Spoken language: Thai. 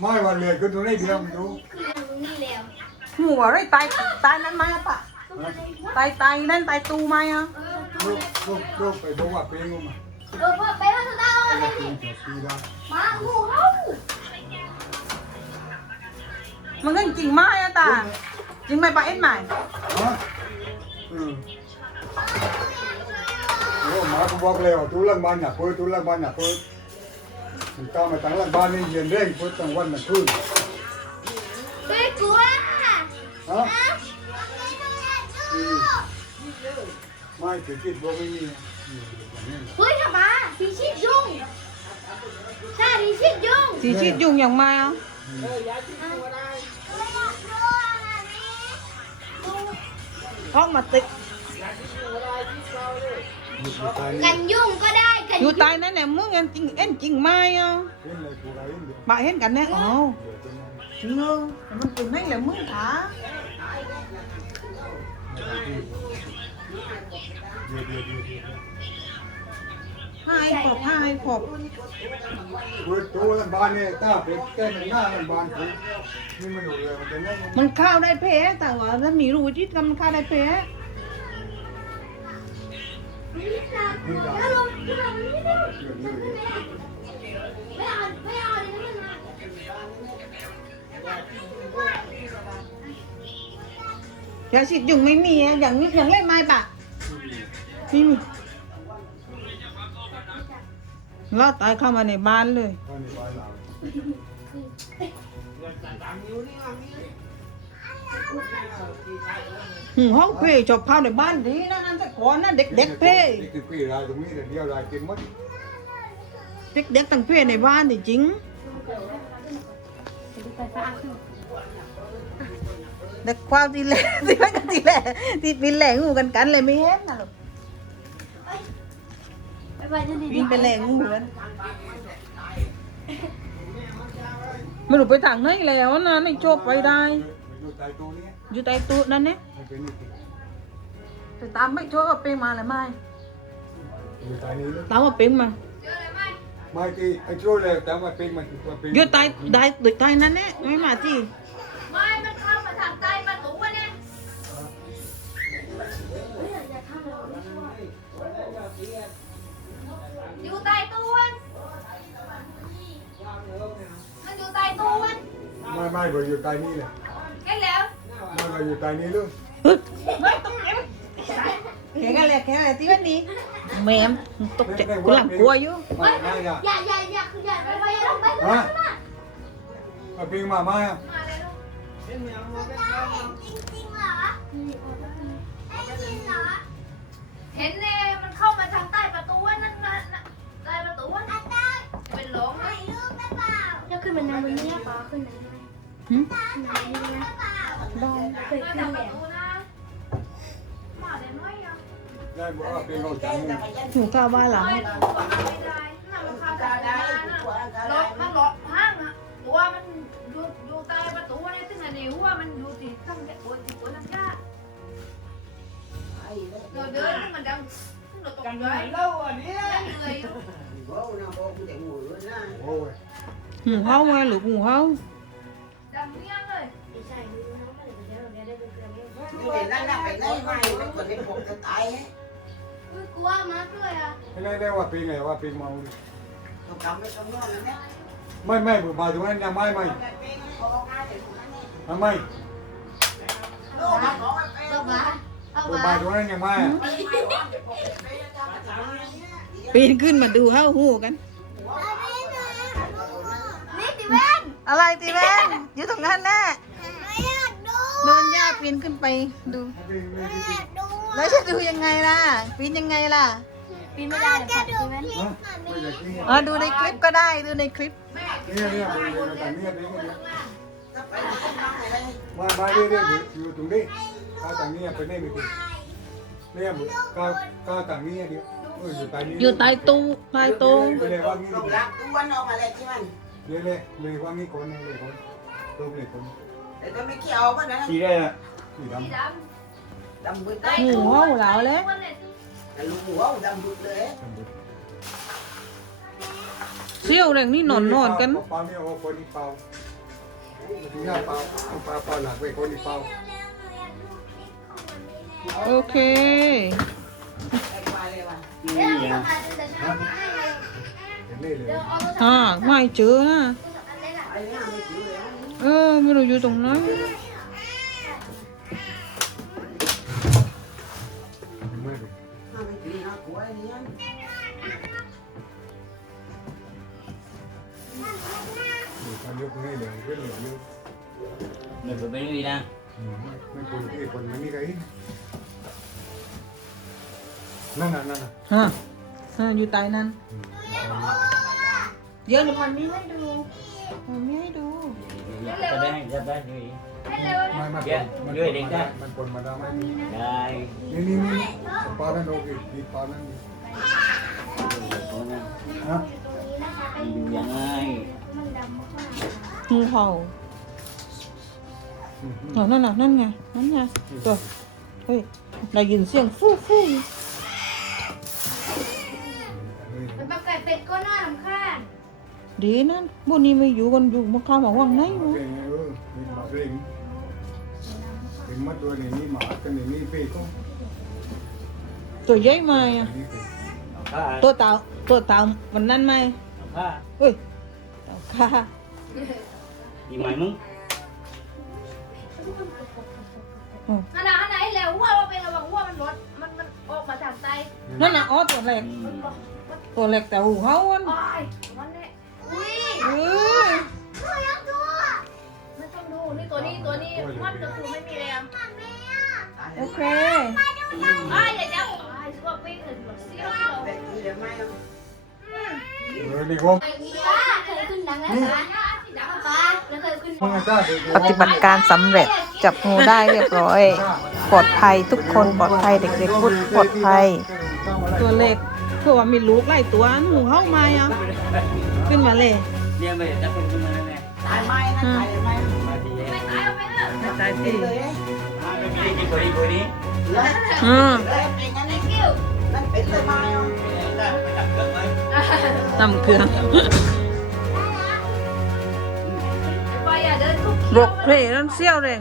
ไม่วันเลยก็ตัวนี้เดียวมันดูคืออย่างนี้แล้วหมูอะไรตายตายนั้นไหมอะปะตายตายนั่นตายตูไหมอะลูกลูกลูกไปบอกว่าเป็นงูมาเออไปว่าจะได้อะไรปีนี่นปีได้มาหูเขามันก็จริงไหมอะตาจริงไหมปะเอ็นใหม่ฮะอืมโอ้หมาก็บอกเลยว่าตู้ ถึงตามมาตั้งลังบ้านนี่เย็นเร่งเปิดตั้งวันตั้งคืนไม่กลัวฮะอืมไม่ถึงคิดบอกไม่มีอืมอย่างนี้เฮ้ยทำไมพีชิดยุ่งใช่พีชิดยุ่งสีชีดยุงอย่างมาอะอืมท้องมาติดอยู่ที่ตายนี่ กันยุ่งก็ได้กันอยู่ตายนั่นแหละมึงยังจริงเอ็นจริงไหมอะเห็นเลยกูไรเดียวปะเห็นกันแน่อ๋อเดี๋ยวจะมาจริงเออแต่มันเป็นนั่นแหละมึงขาเดี๋ยวเดี๋ยวเดี๋ยวเดี๋ยวให้ขอบให้ขอบเปิดตู้ลังบ้านนี่ถ้าเป็นแก้เป็นหน้าลังบ้านกูนี่มันอยู่เลยมันเป็นไงมันข้าวได้เพะแต่ว่าถ้ามีรูที่ทำข้าวได้เพ ยวนี้เลยไม่เอาไม่เอาเลยนะมันยาฉีดยุงไม่มีอะอย่างนี้อย่างเล่นไม้ปะไม่มีแล้วตายเข้ามาในบ้านเลย เข้าในบ้านเรา หืมห้องเพลจบเข้าในบ้านดีนะนั่นแต่ก่อนนะเด็กๆเพลนี่คือปีรายตรงนี้แต่เดียวรายเต็มหมดเด็กๆตั้งเพลในบ้านจริงเด็กความทีแหล่ที่มันก็ทีแหล่ที่ปีนแหล่งูกันกันเลยไม่เห็นนะลูกไปไปจะดีปีนไปแหล่งูเหมือนไม่รู้ไปทางไหนแล้วนะในโจบไปได้ อยู่ใต้ตู้นี้อยู่ใต้ตู้นั่นเนี่ยมันเป็นนี่ไปตามไม่โจบเอาเปงมาเลยไม่อยู่ใต้นี้เลยตา อยู่ใต้นี้เลยไม่ต้องเก็บแค่อะไรแค่อะไรที่วันนี้แม่มตกใจกูหลังกลัวอยู่ไม่ไม่อะอย่าอย่าอย่าคืออย่าไปไปลงไปลงฮะมามาเป็นมาไม่อะมาเลยลูกจริงๆเหรอได้ยินเหรอเห็นเนี่ยมันเข้ามาทางใต้ประตูนั่นนะใต้ประตูนั่นเป็นหลงถ่ายรูปได้เปล่าจะขึ้นมันนานบนนี้ป้าขึ้นไหนหึขึ้นไหนได้ เปล่าได้เคยขึ้นแหลังได้บอกว่าเป็นเขาจังหนูข้าวบ้าว่ามันเข้าจากด้านน่ะรถมันรถห้างอะตัวมันอยู่อยู่ใต้ประตูเนี่ยซึ่งอันนี้หัวมันอยู่ที่ข้างแต่โอ้ยที่ตัวน้ำยาเราเดินมันดังเราตกใจเราอะเนี่ยเหนื่อยอยู่โอ้ยหมูเฮาไงหรือหมูเฮา นั่นน่ะไปไล่ไม่มันคนเป็นผมจะตายคืกลัวมากเลยอะไม่ได้ได้ว่าปีไงว่าปีมองถูกกำไปกำนอนแล้วเนี่ยไม่ไม่ผมมาตรงนั้นนะไม่ไม่ไม่มาตรงนั้นยังไม่ปีนขึ้นมาดูเฮ้าหูกันนี่ติเวนอะไรตีแวนอยู่ตรงนั้นแน่ ไม่อยากดู โดนย่า ปีนขึ้นไปดูไม่อยากดูแล้วจะดูยังไงล่ะปีนยังไงล่ะปีนไม่ได้เดี๋ยวติเว้นฮะไม่ได้กินอ๋อดูในคลิปก็ได้ดูในคลิปเนี่ยเนี่ยบริเวณต่างเนี่ยนี่มามาเรื่อยๆอยู่ตรงนี้ข้าต่างเนี่ยไปนี่ไม่ถึงเนี่ยข้าข้าต่างเนี่ยเดียวอยู่ใต้นี้อยู่ใต้ตู้ใต้ตู้ไปเลยว่างี้ Lục lạc cũng quanh ông mà lại chứ anh เลยเลยเลยว่างี้คนเลยคนตัวเลยคน Để tôi mới kéo vào đó สีได้อะสีดสีด Đầm bụi ำ tay หมูเฮาเหลาเลย Là lục ngủ đầm bụi đấy ำเซี่ยวแรงนี่นอนนอนกันเปล่าเนี่ยโอ้คนนี้เปล่าถึงหน้าเปล่าเอาปลาเปล่าหลักไปคนอีกเปล่าโอเคไอ้ควายเลยว่ะเดี๋ยวเราอาจจะใช้ให้เลยเห็นนี่เลยเดี๋ยวเอาโทรศัพท์อ่าไม่เจอนะอัน เล็กอะไอ้เนี่ยไม่ถือเลยนะเออไม่รู้อยู่ตรงไหนไม่เลยถ้าไม่ถือนะกลัวไอ้เนี่ยการยกนี่เลยเรื่องเลย mình phải bên đi đang ไม่ควรที่คนไม่มีใครนั่นน่ะนั่นน่ะฮะอ่าอยู่ใต้นั้นเดี๋ยวหนูพันนี้ให้ดูพันนี้ให้ดู ra bên ra bên đi ให้เร็วไม่นะมันมันปนมาได้ไหม đây นี่นี่นี่ปลานั่นโอเคดีปลานั่น con nè ฮะ đi đường dẫn ai งูเห่าอ๋อนั่นน่ะนั่นไงนั่นไงตัวเฮ้ยได้ยินเสียงฟู่ฟู่มันปลาไก่เป็ดก็น่ารำคาญ ดีนั่นพวกนี้ไม่อยู่กันอยู่มาข้าวมาว่างไหนโอวะเคเออมีหมาเร่งเห็นมัดตัวนี้มีหมากันนี่เป้ก็ตัวใหญ่ไหมอะนี่เป็น pha ตัวเต่าตัวเต่าวันนั้นไหม pha เฮ้ยเต่าค่ะ gì mày muốn ขนาดไหนแล้วว่าเราเป็นระวังว่ามันรถมันมันออกมาจากไตนั่นน่ะอ๋อตัวเล็กตัวเล็กแต่หูเขาอันโอ้ยมันเนี่ยอุ้ยเอ้ยไม่ต้องดูนี่ตัวนี้ตัวนี้มันก็คือไม่มีแรงโอเคอ้ายอย่าจับอ้ายตัวปีนอื่นหมดเสี้ยวเดียวแต่ถือเดี๋ยวไม่เอาเออนี่วงป้าเคยขึ้นดังแล้วป้าป้าแล้วเคยขึ้นมึงอาจารย์ปฏิบัติการสำเร็จจับงูได้เรียบร้อย ปลอดภัยทุกคนปลอดภัยเด็กๆพูดปลอดภัย ตัวเล็กเพื่อว่ามีลูกไล่ตัวงูเข้ามาอะขึ้นมาเลย đi em về ta không có mà nè ตายไหมนะตายไหม mà thì ไม่ตายเอาไปเถอะไม่ตายสิเลย đi đi coi đi coi đi เลยอืมเลยเป็นงั้นไอ้นี่กิ้วนั่นเป็นเลยไหมอะ ta phải đặt gần ấy นำเครื่องไปอย่าเดินคุกรกเร่นั่นเสี้ยวแรง